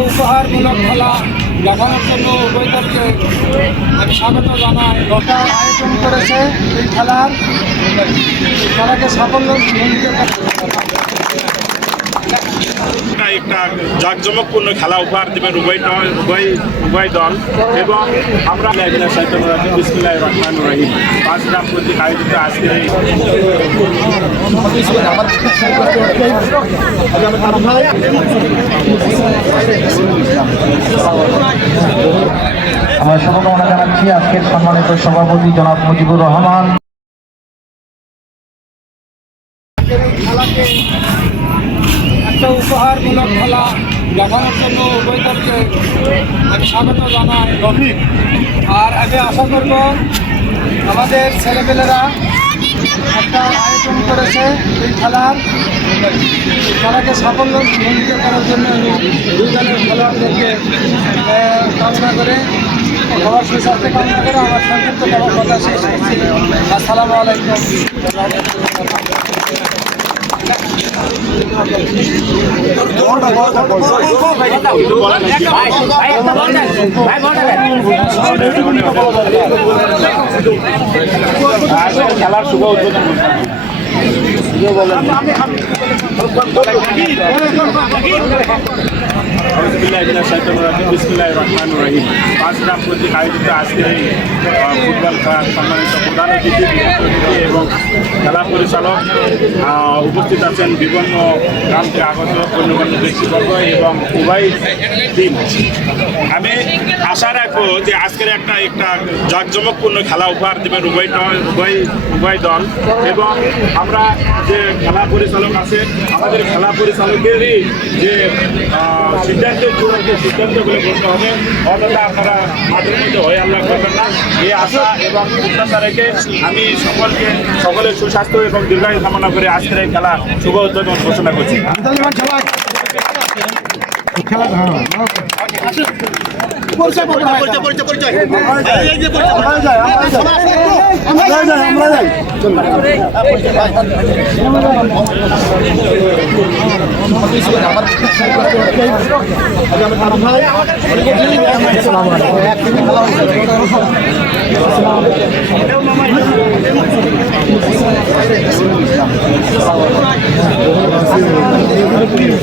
উপহারমূলক খেলা দেখানোর জন্য উভয়দলকে স্বাগত জানাই। সরকার আয়োজন করেছে এই খেলার। খেলাকে সাফল্য একটা জাঁকজমকপূর্ণ খেলা উপহার দেবেন উভয় দল উভয় উভয় দল। এবং আমরা বিসমুল্লাহ রহমান রহিম। পাঁচ গ্রাম কর্তৃক আয়োজিত আজকের এই আমরা শুভকামনা জানাচ্ছি আজকের সম্মানিত সভাপতি জনাব মুজিবুর রহমান। একটা উপহারমূলক খেলা দেখানোর জন্য উভয়দলকে আমি স্বাগত জানাই। আর আমি আশা করব আমাদের ছেলেপেলেরা একটা আয়োজন করেছে এই খেলার। খেলাকে সাফল্য মণ্ডিত করার জন্য আমি দুই দলের খেলোয়াড়দেরকে কামনা করে সবার সুস্বাস্থ্য কামনা করে আমার সংক্ষিপ্ত কথা শেষ করছি। আসসালামু আলাইকুম। খেলার শুভ উদ্বোধন। পাঁচ গ্রাম কর্তৃক আয়োজিত আজকের এই ফুটবল সম্মানিত প্রধান অতিথি এবং খেলা পরিচালক উপস্থিত আছেন বিভিন্ন গ্রাম থেকে আগত গণ্যমান্য ব্যক্তিবর্গ এবং উভয় টিম আমি আশা রাখব যে আজকের একটা একটা জাঁকজমকপূর্ণ খেলা উপহার দেবেন উভয় উভয় উভয় দল এবং আমরা যে খেলা পরিচালক আছে আমাদের খেলা পরিচালকেরই যে সিদ্ধান্তের চূড়ান্ত সিদ্ধান্তগুলো করতে হবে। অন্যথা আপনারা মাঠের মধ্যে হয়ে আল্লাহ করবেন না। এই আশা এবং প্রত্যাশা রেখে আমি সকলকে সকলের সুস্বাস্থ্য এবং দীর্ঘায়ু কামনা করে আজকের এই খেলা শুভ উদ্বোধন ঘোষণা করছি। খেলা হ্যাঁ